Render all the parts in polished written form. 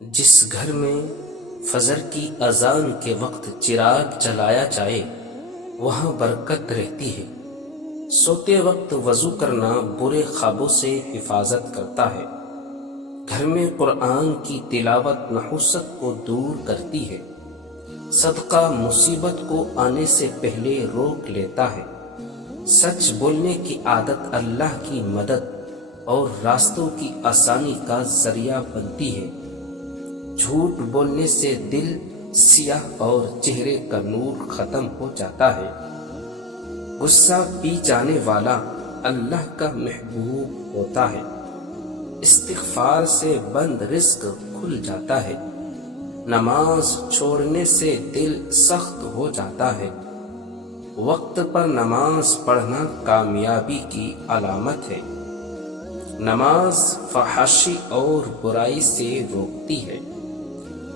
جس گھر میں فجر کی اذان کے وقت چراغ جلایا جائے وہاں برکت رہتی ہے۔ سوتے وقت وضو کرنا برے خوابوں سے حفاظت کرتا ہے۔ گھر میں قرآن کی تلاوت نحوست کو دور کرتی ہے۔ صدقہ مصیبت کو آنے سے پہلے روک لیتا ہے۔ سچ بولنے کی عادت اللہ کی مدد اور راستوں کی آسانی کا ذریعہ بنتی ہے۔ جھوٹ بولنے سے دل سیاہ اور چہرے کا نور ختم ہو جاتا ہے۔ غصہ پی جانے والا اللہ کا محبوب ہوتا ہے۔ استغفار سے بند رزق کھل جاتا ہے۔ نماز چھوڑنے سے دل سخت ہو جاتا ہے۔ وقت پر نماز پڑھنا کامیابی کی علامت ہے۔ نماز فحاشی اور برائی سے روکتی ہے۔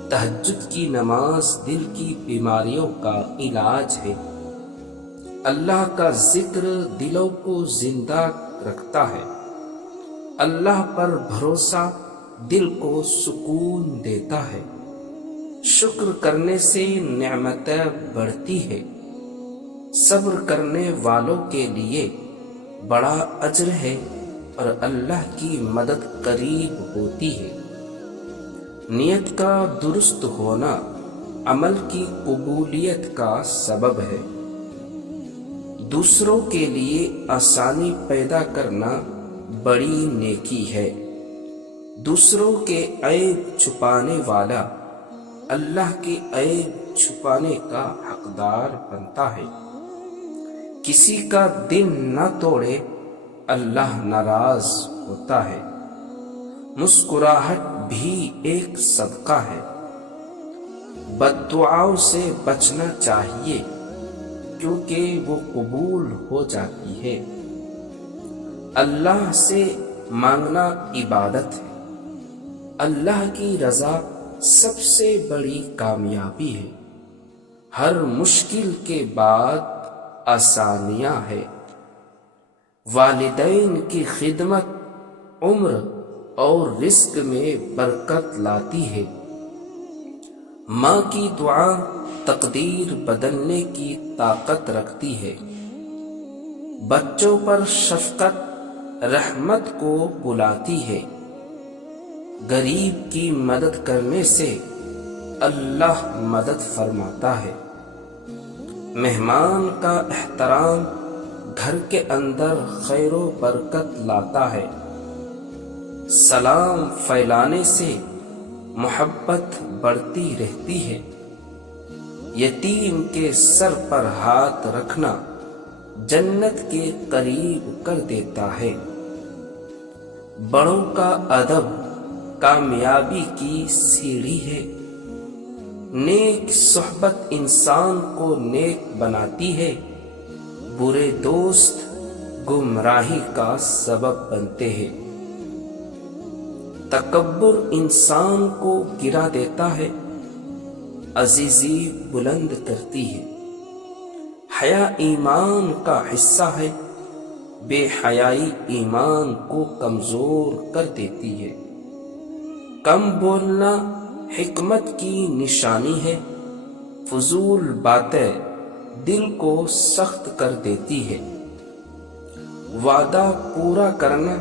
تہجد کی نماز دل کی بیماریوں کا علاج ہے۔ اللہ کا ذکر دلوں کو زندہ رکھتا ہے۔ اللہ پر بھروسہ دل کو سکون دیتا ہے۔ شکر کرنے سے نعمتیں بڑھتی ہے۔ صبر کرنے والوں کے لیے بڑا اجر ہے اور اللہ کی مدد قریب ہوتی ہے۔ نیت کا درست ہونا عمل کی قبولیت کا سبب ہے۔ دوسروں کے لیے آسانی پیدا کرنا بڑی نیکی ہے۔ دوسروں کے عیب چھپانے والا اللہ کے عیب چھپانے کا حقدار بنتا ہے۔ کسی کا دل نہ توڑے اللہ ناراض ہوتا ہے۔ مسکراہٹ بھی ایک صدقہ ہے۔ بد دعاؤں سے بچنا چاہیے کیونکہ وہ قبول ہو جاتی ہے۔ اللہ سے مانگنا عبادت ہے۔ اللہ کی رضا سب سے بڑی کامیابی ہے۔ ہر مشکل کے بعد آسانیاں ہے۔ والدین کی خدمت عمر اور رزق میں برکت لاتی ہے۔ ماں کی دعا تقدیر بدلنے کی طاقت رکھتی ہے۔ بچوں پر شفقت رحمت کو بلاتی ہے۔ غریب کی مدد کرنے سے اللہ مدد فرماتا ہے۔ مہمان کا احترام گھر کے اندر خیر و برکت لاتا ہے۔ سلام پھیلانے سے محبت بڑھتی رہتی ہے۔ یتیم کے سر پر ہاتھ رکھنا جنت کے قریب کر دیتا ہے۔ بڑوں کا ادب کامیابی کی سیڑھی ہے۔ نیک صحبت انسان کو نیک بناتی ہے۔ برے دوست گمراہی کا سبب بنتے ہیں۔ تکبر انسان کو گرا دیتا ہے۔ عزیزی بلند کرتی ہے۔ حیا ایمان کا حصہ ہے۔ بے حیائی ایمان کو کمزور کر دیتی ہے۔ کم بولنا حکمت کی نشانی ہے۔ فضول باتیں دل کو سخت کر دیتی ہے۔ وعدہ پورا کرنا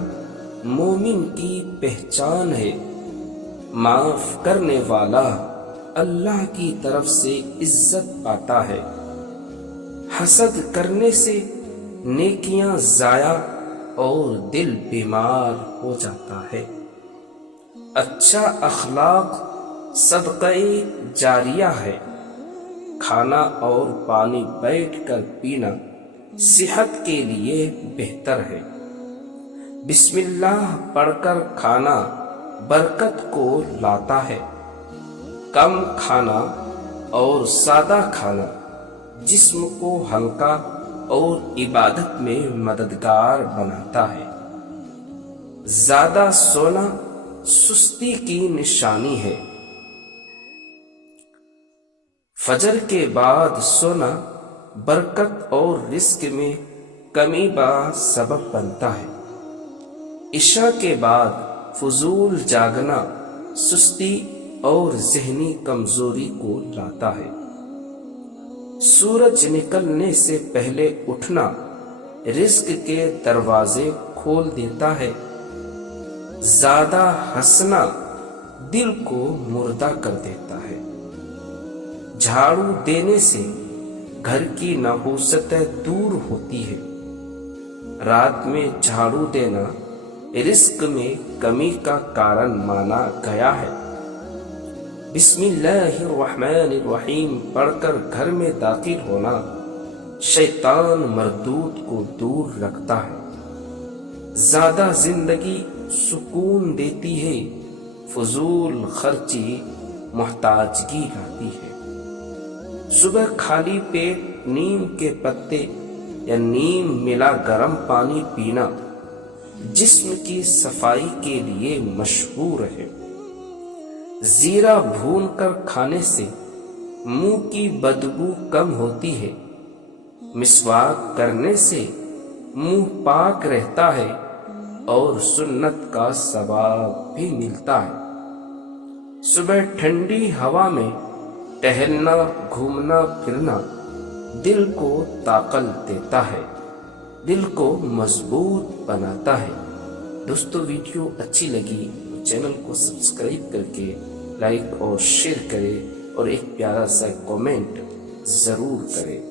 مومن کی پہچان ہے۔ معاف کرنے والا اللہ کی طرف سے عزت پاتا ہے۔ حسد کرنے سے نیکیاں ضائع اور دل بیمار ہو جاتا ہے۔ اچھا اخلاق صدقہ جاریہ ہے۔ کھانا اور پانی بیٹھ کر پینا صحت کے لیے بہتر ہے۔ بسم اللہ پڑھ کر کھانا برکت کو لاتا ہے۔ کم کھانا اور سادہ کھانا جسم کو ہلکا اور عبادت میں مددگار بناتا ہے۔ زیادہ سونا سستی کی نشانی ہے۔ فجر کے بعد سونا برکت اور رزق میں کمی کا سبب بنتا ہے۔ عشاء کے بعد فضول جاگنا سستی اور ذہنی کمزوری کو لاتا ہے۔ سورج نکلنے سے پہلے اٹھنا رزق کے دروازے کھول دیتا ہے۔ زیادہ ہنسنا دل کو مردہ کر دیتا ہے۔ جھاڑو دینے سے گھر کی نحوستیں دور ہوتی ہے۔ رات میں جھاڑو دینا رزق میں کمی کا کارن مانا گیا ہے۔ بسم اللہ الرحمن الرحیم پڑھ کر گھر میں داخل ہونا شیطان مردود کو دور رکھتا ہے۔ زیادہ زندگی سکون دیتی ہے، فضول خرچی محتاجگی لاتی ہے۔ صبح خالی پیٹ نیم کے پتے یا نیم ملا گرم پانی پینا جسم کی صفائی کے لیے مشہور ہے۔ زیرہ بھون کر کھانے سے منہ کی بدبو کم ہوتی ہے۔ مسواک کرنے سے منہ پاک رہتا ہے اور سنت کا ثواب بھی ملتا ہے۔ صبح ٹھنڈی ہوا میں ٹہلنا گھومنا پھرنا دل کو طاقت دیتا ہے، دل کو مضبوط بناتا ہے۔ دوستو ویڈیو اچھی لگی تو چینل کو سبسکرائب کر کے لائک اور شیئر کرے اور ایک پیارا سا کامنٹ ضرور کرے۔